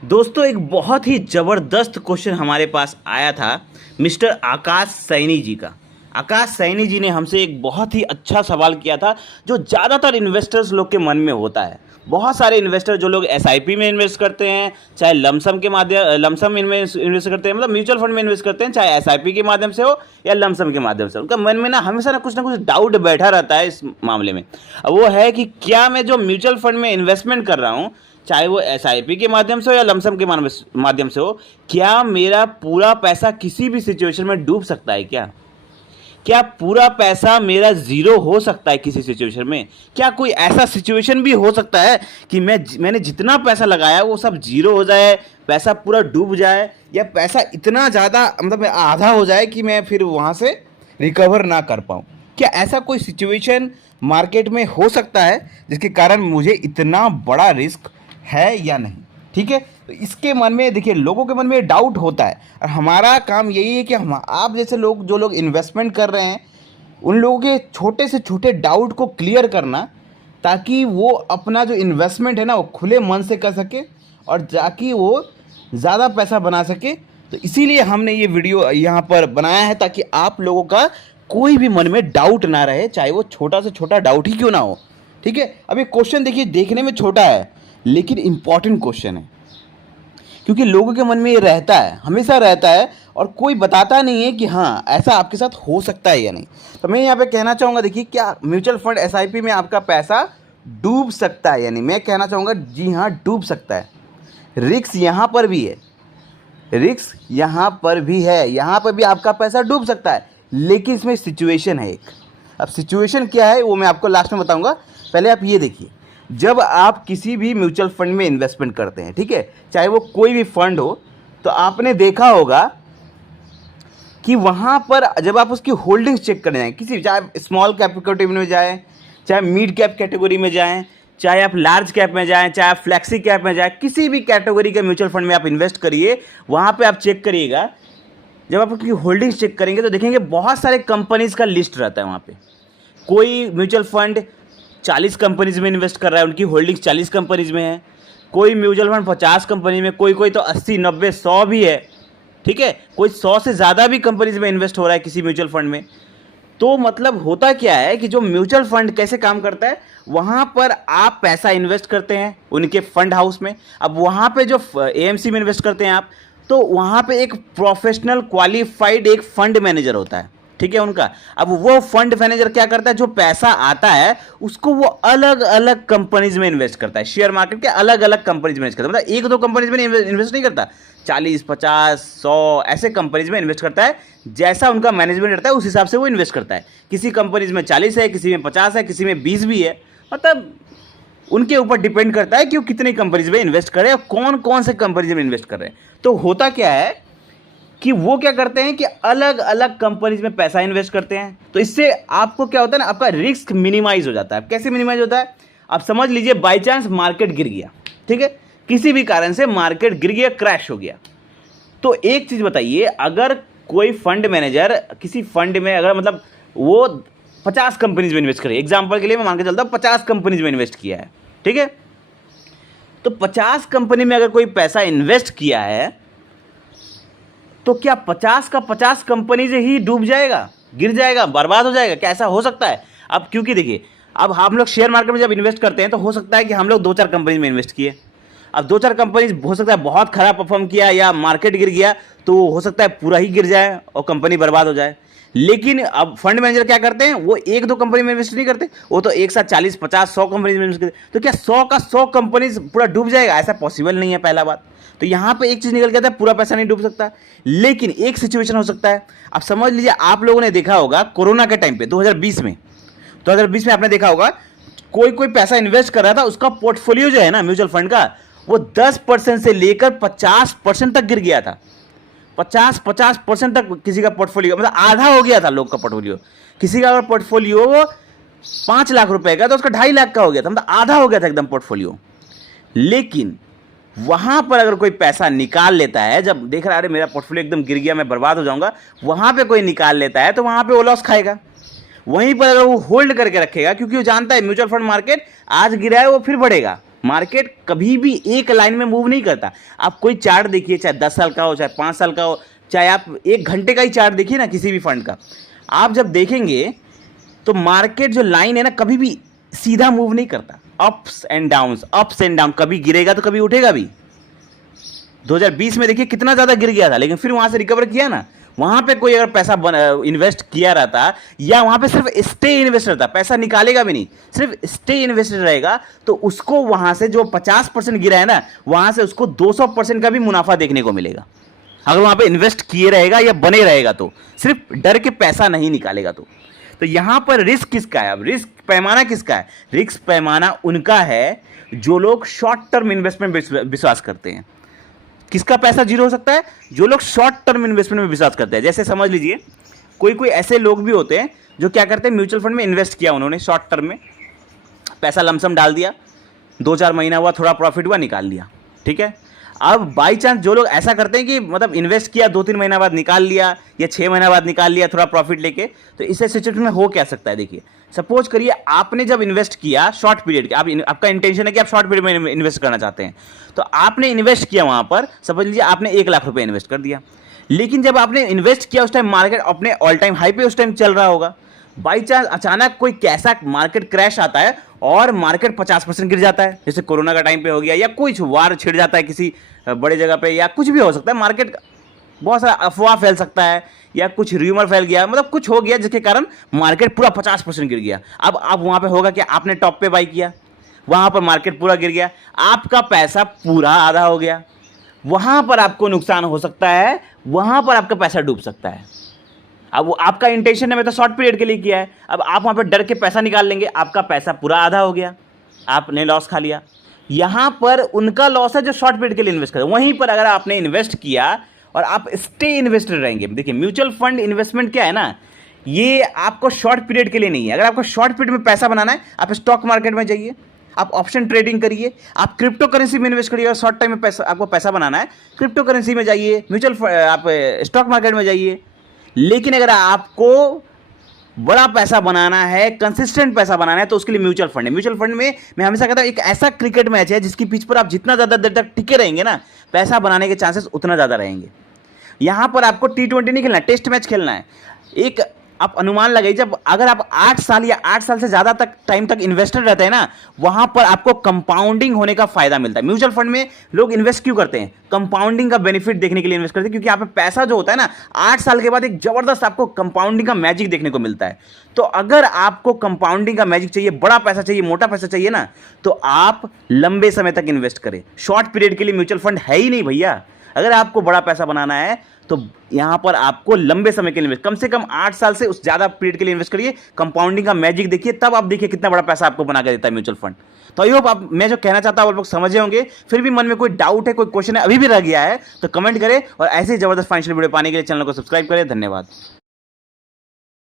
दोस्तों एक बहुत ही ज़बरदस्त क्वेश्चन हमारे पास आया था मिस्टर आकाश सैनी जी का। आकाश सैनी जी ने हमसे एक बहुत ही अच्छा सवाल किया था जो ज़्यादातर इन्वेस्टर्स लोग के मन में होता है। बहुत सारे इन्वेस्टर जो लोग एसआईपी में इन्वेस्ट करते हैं, चाहे लमसम के माध्यम लमसम इन्वेस्ट करते हैं, मतलब म्यूचुअल फंड में इन्वेस्ट करते हैं, चाहे एसआईपी के माध्यम से हो या लमसम के माध्यम से, उनका मन में ना हमेशा ना कुछ डाउट बैठा रहता है इस मामले में। अब वो है कि क्या मैं जो म्यूचुअल फंड में इन्वेस्टमेंट कर रहा हूँ, चाहे वो एसआईपी के माध्यम से हो या लमसम के माध्यम से हो, क्या मेरा पूरा पैसा किसी भी सिचुएशन में डूब सकता है? क्या पूरा पैसा मेरा ज़ीरो हो सकता है किसी सिचुएशन में? क्या कोई ऐसा सिचुएशन भी हो सकता है कि मैंने जितना पैसा लगाया वो सब ज़ीरो हो जाए, पैसा पूरा डूब जाए, या पैसा इतना ज़्यादा मतलब आधा हो जाए कि मैं फिर वहाँ से रिकवर ना कर पाऊँ? क्या ऐसा कोई सिचुएशन मार्केट में हो सकता है जिसके कारण मुझे इतना बड़ा रिस्क है या नहीं? ठीक है, तो इसके मन में देखिए, लोगों के मन में डाउट होता है और हमारा काम यही है कि हम आप जैसे लोग जो लोग इन्वेस्टमेंट कर रहे हैं उन लोगों के छोटे से छोटे डाउट को क्लियर करना, ताकि वो अपना जो इन्वेस्टमेंट है ना वो खुले मन से कर सके और जाकि वो ज़्यादा पैसा बना सके। तो इसीलिए हमने ये वीडियो यहाँ पर बनाया है, ताकि आप लोगों का कोई भी मन में डाउट ना रहे, चाहे वो छोटा से छोटा डाउट ही क्यों ना हो। ठीक है, अब ये क्वेश्चन देखिए, देखने में छोटा है लेकिन इम्पॉर्टेंट क्वेश्चन है, क्योंकि लोगों के मन में ये रहता है, हमेशा रहता है, और कोई बताता नहीं है कि हाँ ऐसा आपके साथ हो सकता है या नहीं। तो मैं यहाँ पे कहना चाहूँगा, देखिए, क्या म्यूचुअल फंड एसआईपी में आपका पैसा डूब सकता है या नहीं? मैं कहना चाहूँगा जी हाँ, डूब सकता है। रिस्क यहाँ पर भी है, रिस्क यहाँ पर भी है, यहाँ पर भी आपका पैसा डूब सकता है, लेकिन इसमें सिचुएशन है एक। अब सिचुएशन क्या है वो मैं आपको लास्ट में बताऊँगा, पहले आप ये देखिए। जब आप किसी भी म्यूचुअल फंड में इन्वेस्टमेंट करते हैं, ठीक है, चाहे वो कोई भी फंड हो, तो आपने देखा होगा कि वहाँ पर जब आप उसकी होल्डिंग्स चेक करने जाएं, किसी चाहे स्मॉल कैप कैटेगरी में जाएं, चाहे मिड कैप कैटेगरी में जाएं, चाहे आप लार्ज कैप में जाएं, चाहे आप फ्लैक्सी कैप में जाएं, किसी भी कैटेगरी के म्यूचुअल फंड में आप इन्वेस्ट करिए, वहाँ पर आप चेक करिएगा। जब आप उसकी होल्डिंग्स चेक करेंगे तो देखेंगे बहुत सारे कंपनीज़ का लिस्ट रहता है वहाँ पर। कोई म्यूचुअल फंड 40 कंपनीज़ में इन्वेस्ट कर रहा है, उनकी होल्डिंग्स 40 कंपनीज़ में है। कोई म्यूचुअल फंड 50 कंपनी में, कोई तो 80, 90, 100 भी है। ठीक है, कोई 100 से ज़्यादा भी कंपनीज़ में इन्वेस्ट हो रहा है किसी म्यूचुअल फंड में। तो मतलब होता क्या है कि जो म्यूचुअल फंड कैसे काम करता है, वहाँ पर आप पैसा इन्वेस्ट करते हैं उनके फंड हाउस में। अब वहाँ पे जो एएमसी में इन्वेस्ट करते हैं आप, तो वहाँ पे एक प्रोफेशनल क्वालिफाइड एक फंड मैनेजर होता है, ठीक है, उनका। अब वो फंड मैनेजर क्या करता है, जो पैसा आता है उसको वो अलग अलग कंपनीज में इन्वेस्ट करता है, शेयर मार्केट के अलग अलग कंपनीज में इन्वेस्ट करता है। मतलब एक दो कंपनीज में इन्वेस्ट नहीं करता, 40, 50, 100 ऐसे कंपनीज में इन्वेस्ट करता है। जैसा उनका मैनेजमेंट रहता है उस हिसाब से वो इन्वेस्ट करता है। किसी कंपनीज में 40 है, किसी में 50 है, किसी में 20 भी है। मतलब उनके ऊपर डिपेंड करता है कि वो कितनी कंपनीज में इन्वेस्ट करें और कौन कौन से कंपनीज में इन्वेस्ट कर रहे हैं। तो होता क्या है कि वो क्या करते हैं कि अलग अलग कंपनीज में पैसा इन्वेस्ट करते हैं। तो इससे आपको क्या होता है ना, आपका रिस्क मिनिमाइज हो जाता है। कैसे मिनिमाइज होता है, आप समझ लीजिए, बाई चांस मार्केट गिर गया, ठीक है, किसी भी कारण से मार्केट गिर गया, क्रैश हो गया, तो एक चीज़ बताइए, अगर कोई फंड मैनेजर किसी फंड में अगर मतलब वो 50 कंपनीज में इन्वेस्ट करे, एग्जाम्पल के लिए मैं मान के चलता हूँ 50 कंपनीज में इन्वेस्ट किया है, ठीक है, तो 50 कंपनी में अगर कोई पैसा इन्वेस्ट किया है तो क्या 50 का 50 कंपनी से ही डूब जाएगा, गिर जाएगा, बर्बाद हो जाएगा? क्या ऐसा हो सकता है? अब क्योंकि देखिए, अब हम लोग शेयर मार्केट में जब इन्वेस्ट करते हैं तो हो सकता है कि हम लोग 2-4 कंपनी में इन्वेस्ट किए। अब 2-4 कंपनी हो सकता है बहुत खराब परफॉर्म किया या मार्केट गिर गया, तो हो सकता है पूरा ही गिर जाए और कंपनी बर्बाद हो जाए। लेकिन अब फंड मैनेजर क्या करते हैं, वो 1-2 कंपनी में इन्वेस्ट नहीं करते, वो तो एक साथ 40, 50, 100 कंपनी में इन्वेस्ट करते। तो क्या 100 का 100 कंपनी पूरा डूब जाएगा? ऐसा पॉसिबल नहीं है, पहला बात। तो यहाँ पे एक चीज़ निकल के आता है, पूरा पैसा नहीं डूब सकता, लेकिन एक सिचुएशन हो सकता है। अब समझ लीजिए, आप लोगों ने देखा होगा कोरोना के टाइम पे 2020 में आपने देखा होगा कोई पैसा इन्वेस्ट कर रहा था, उसका पोर्टफोलियो जो है ना म्यूचुअल फंड का, वो 10% से लेकर 50% तक गिर गया था। 50% तक किसी का पोर्टफोलियो, मतलब आधा हो गया था लोग का पोर्टफोलियो। किसी का अगर पोर्टफोलियो 5 लाख रुपए का तो उसका 2.5 लाख का हो गया था, मतलब आधा हो गया था एकदम पोर्टफोलियो। लेकिन वहां पर अगर कोई पैसा निकाल लेता है, जब देख रहा है अरे मेरा पोर्टफोलियो एकदम गिर गया, मैं बर्बाद हो जाऊंगा, वहां पे कोई निकाल लेता है तो वहां पे वो लॉस खाएगा। वहीं पर अगर वो होल्ड करके रखेगा, क्योंकि वो जानता है म्यूचुअल फंड मार्केट आज गिरा है वो फिर बढ़ेगा, मार्केट कभी भी एक लाइन में मूव नहीं करता। आप कोई चार्ट देखिए, चाहे 10 साल का हो, चाहे 5 साल का हो, चाहे आप 1 घंटे का ही चार्ट देखिए ना किसी भी फंड का, आप जब देखेंगे तो मार्केट जो लाइन है ना कभी भी सीधा मूव नहीं करता। अप्स एंड डाउन, कभी गिरेगा तो कभी उठेगा भी। 2020 में देखिए कितना ज़्यादा गिर गया था, लेकिन फिर वहाँ से रिकवर किया ना। वहाँ पे कोई अगर पैसा इन्वेस्ट किया रहता, या वहाँ पे सिर्फ स्टे इन्वेस्ट रहता, पैसा निकालेगा भी नहीं, सिर्फ स्टे इन्वेस्ट रहेगा, तो उसको वहाँ से जो 50% गिरा है ना, वहाँ से उसको 200% का भी मुनाफा देखने को मिलेगा, अगर वहाँ पे इन्वेस्ट किए रहेगा या बने रहेगा तो, सिर्फ डर के पैसा नहीं निकालेगा तो यहाँ पर रिस्क किसका है? अब रिस्क पैमाना किसका है? रिस्क पैमाना उनका है जो लोग शॉर्ट टर्म इन्वेस्टमेंट विश्वास करते हैं। किसका पैसा जीरो हो सकता है? जो लोग शॉर्ट टर्म इन्वेस्टमेंट में विश्वास करते हैं। जैसे समझ लीजिए कोई ऐसे लोग भी होते हैं जो क्या करते हैं, म्यूचुअल फंड में इन्वेस्ट किया उन्होंने, शॉर्ट टर्म में पैसा लमसम डाल दिया, 2-4 महीना हुआ, थोड़ा प्रॉफिट हुआ, निकाल लिया, ठीक है। अब बाई चांस जो लोग ऐसा करते हैं कि मतलब इन्वेस्ट किया, 2-3 महीना बाद निकाल लिया या 6 महीना बाद निकाल लिया थोड़ा प्रॉफिट लेके, तो इस सिचुएशन में हो क्या सकता है? देखिए, सपोज करिए आपने जब इन्वेस्ट किया शॉर्ट पीरियड के, आपका इंटेंशन है कि आप शॉर्ट पीरियड में इन्वेस्ट करना चाहते हैं, तो आपने इन्वेस्ट किया वहां पर, समझ लीजिए आपने 1 लाख रुपए इन्वेस्ट कर दिया, लेकिन जब आपने इन्वेस्ट किया उस टाइम मार्केट अपने ऑल टाइम हाई पे उस टाइम चल रहा होगा, बाई चांस अचानक कोई कैसा मार्केट क्रैश आता है और मार्केट 50% गिर जाता है, जैसे कोरोना का टाइम पे हो गया, या कुछ वार छिड़ जाता है किसी बड़े जगह पे, या कुछ भी हो सकता है, मार्केट बहुत सारा अफवाह फैल सकता है, या कुछ र्यूमर फैल गया, मतलब कुछ हो गया जिसके कारण मार्केट पूरा 50% गिर गया। अब आप वहां पे होगा कि आपने टॉप पे बाई किया, वहां पर मार्केट पूरा गिर गया, आपका पैसा पूरा आधा हो गया, वहां पर आपको नुकसान हो सकता है, वहां पर आपका पैसा डूब सकता है। अब वो आपका इंटेंशन है मैं तो शॉर्ट पीरियड के लिए किया है, अब आप वहां पर डर के पैसा निकाल लेंगे, आपका पैसा पूरा आधा हो गया, आपने लॉस खा लिया। यहां पर उनका लॉस है जो शॉर्ट पीरियड के लिए इन्वेस्ट करे। वहीं पर अगर आपने इन्वेस्ट किया और आप स्टे इन्वेस्टर रहेंगे, देखिए म्यूचुअल फंड इन्वेस्टमेंट क्या है ना, ये आपको शॉर्ट पीरियड के लिए नहीं है। अगर आपको शॉर्ट पीरियड में पैसा बनाना है, आप स्टॉक मार्केट में जाइए, आप ऑप्शन ट्रेडिंग करिए, आप क्रिप्टो करेंसी में इन्वेस्ट करिए। और शॉर्ट टाइम में पैसा आपको पैसा बनाना है, क्रिप्टो करेंसी में जाइए, आप स्टॉक मार्केट में जाइए। लेकिन अगर आपको बड़ा पैसा बनाना है, कंसिस्टेंट पैसा बनाना है, तो उसके लिए म्यूचुअल फंड है। म्यूचुल फंड में मैं हमेशा कहता हूं एक ऐसा क्रिकेट मैच है जिसकी पिच पर आप जितना ज्यादा देर तक टिके रहेंगे ना, पैसा बनाने के चांसेस उतना ज्यादा रहेंगे। यहां पर आपको T20 नहीं खेलना है, टेस्ट मैच खेलना है। एक आप अनुमान लगाइए, जब अगर आप 8 साल या 8 साल से ज्यादा तक टाइम तक इन्वेस्टेड रहते हैं ना, वहां पर आपको कंपाउंडिंग होने का फायदा मिलता है। म्यूचुअल फंड में लोग इन्वेस्ट क्यों करते हैं? कंपाउंडिंग का बेनिफिट देखने के लिए इन्वेस्ट करते हैं, क्योंकि यहाँ पे पैसा जो होता है ना, 8 साल के बाद एक जबरदस्त आपको कंपाउंडिंग का मैजिक देखने को मिलता है। तो अगर आपको कंपाउंडिंग का मैजिक चाहिए, बड़ा पैसा चाहिए, मोटा पैसा चाहिए ना, तो आप लंबे समय तक इन्वेस्ट करें। शॉर्ट पीरियड के लिए म्यूचुअल फंड है ही नहीं भैया। अगर आपको बड़ा पैसा बनाना है तो यहां पर आपको लंबे समय के लिए इन्वेस्ट, कम से कम 8 साल से उस ज्यादा पीरियड के लिए इन्वेस्ट करिए, कंपाउंडिंग का मैजिक देखिए, तब आप देखिए कितना बड़ा पैसा आपको बना के देता है म्यूचुअल फंड। तो आई होप आप मैं जो कहना चाहता हूं आप लोग समझे होंगे। फिर भी मन में कोई डाउट है, कोई क्वेश्चन है, अभी भी रह गया है, तो कमेंट करें, और ऐसे ही जबरदस्त फाइनेंशियल वीडियो पाने के लिए चैनल को सब्सक्राइब करें। धन्यवाद।